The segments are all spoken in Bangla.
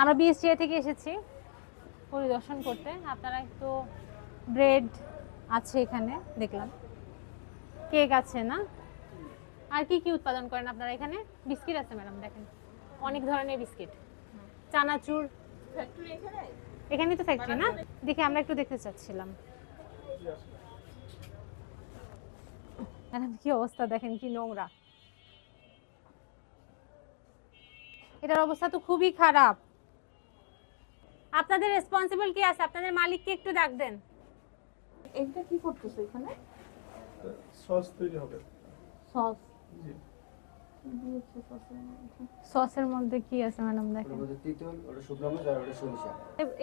আমরা বিএসটিআই থেকে এসেছি পরিদর্শন করতে। আপনারা একটু ব্রেড আছে এখানে দেখলাম, কেক আছে না? আর কি কি উৎপাদন করেন আপনারা এখানে? বিস্কিট আছে ম্যাডাম, দেখেন অনেক ধরনের বিস্কিট, চানাচুর। এখানেই তো ফ্যাক্টরি না? দেখে আমরা একটু দেখতে চাচ্ছিলাম। ম্যাডাম কি অবস্থা দেখেন, কি নোংরা। এটার অবস্থা তো খুবই খারাপ। আপনাদের রেসপন্সিবল কি আছে? আপনাদের মালিককে একটু ডাক দেন। এটা কি করতেছো এখানে? সস তৈরি হবে। সস? জি। সসের মধ্যে কি আছে ম্যাডাম দেখেন? ওটা তিতল, ওটা শুকনো মরিচ আর ওটা সরিষা।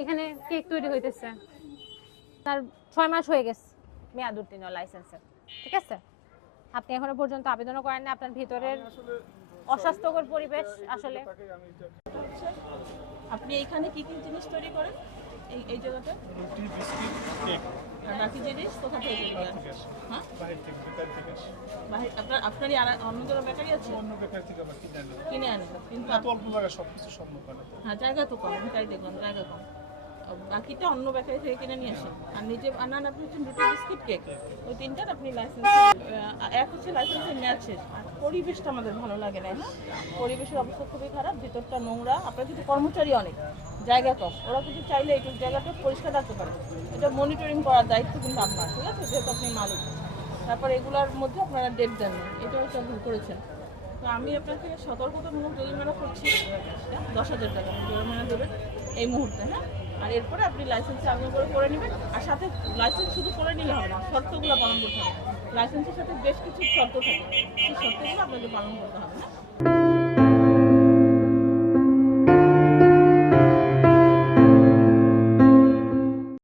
এখানে কেক তৈরি হইতেছে, তার 6 মাস হয়ে গেছে মেয়াদ উত্তীর্ণ লাইসেন্সের। ঠিক আছে, আপনি এখনো পর্যন্ত আবেদনও করেন না। আপনার ভিতরের অস্বাস্থ্যকর পরিবেশ আসলে। আপনি এখানে কি কি জিনিস তৈরি করেন এই জায়গাতে? রুটি, বিস্কিট, কেক। আর বাকি জিনিস কোথা থেকে তৈরি করেন? হ্যাঁ, বাহির থেকে, বেকারি থেকে আসে। আপনারই আর অন্য কোনো বেকারি আছে? অন্য বেকারি থেকে আবার কিনে আনেন, কিন্তু এত অল্প জায়গায় সবকিছু সম্ভব হয় না। হ্যাঁ, জায়গা তো কম, বেকারি দেখুন জায়গা কম। বাকিটা অন্য বেকারি থেকে কিনে নিয়ে আসেন। আর নিজে বানান আপনি হচ্ছেন রুটি, বিস্কিট, কেক। ওই তিনটার আপনি লাইসেন্স, এক হচ্ছে লাইসেন্সের ম্যাচের। আর পরিবেশটা আমাদের ভালো লাগে না। হ্যাঁ, পরিবেশের অবস্থা খুবই খারাপ, ভিতরটা নোংরা। আপনার কিন্তু কর্মচারী অনেক, জায়গা কম। ওরা কিন্তু চাইলে এইটুকু জায়গাটা পরিষ্কার রাখতে পারে। এটা মনিটরিং করার দায়িত্ব কিন্তু আপনার, ঠিক আছে, যেহেতু আপনি মালিক। তারপর এগুলোর মধ্যে আপনারা ডেট দেন, এটা হচ্ছে ভুল করেছেন। তো আমি আপনাকে সতর্কতামূলক জরিমানা করছি, 10,000 টাকা জরিমানা দেবেন এই মুহূর্তে। হ্যাঁ, আর এরপরে আপনি লাইসেন্সে আবেদন করে নেবেন। আর সাথে লাইসেন্স শুধু করে নিলে হবে না, শর্তগুলো পালন করতে হবে। লাইসেন্সের সাথে বেশ কিছু শর্ত থাকে, সেই শর্তগুলো আপনাকে পালন করতে হবে। হ্যাঁ।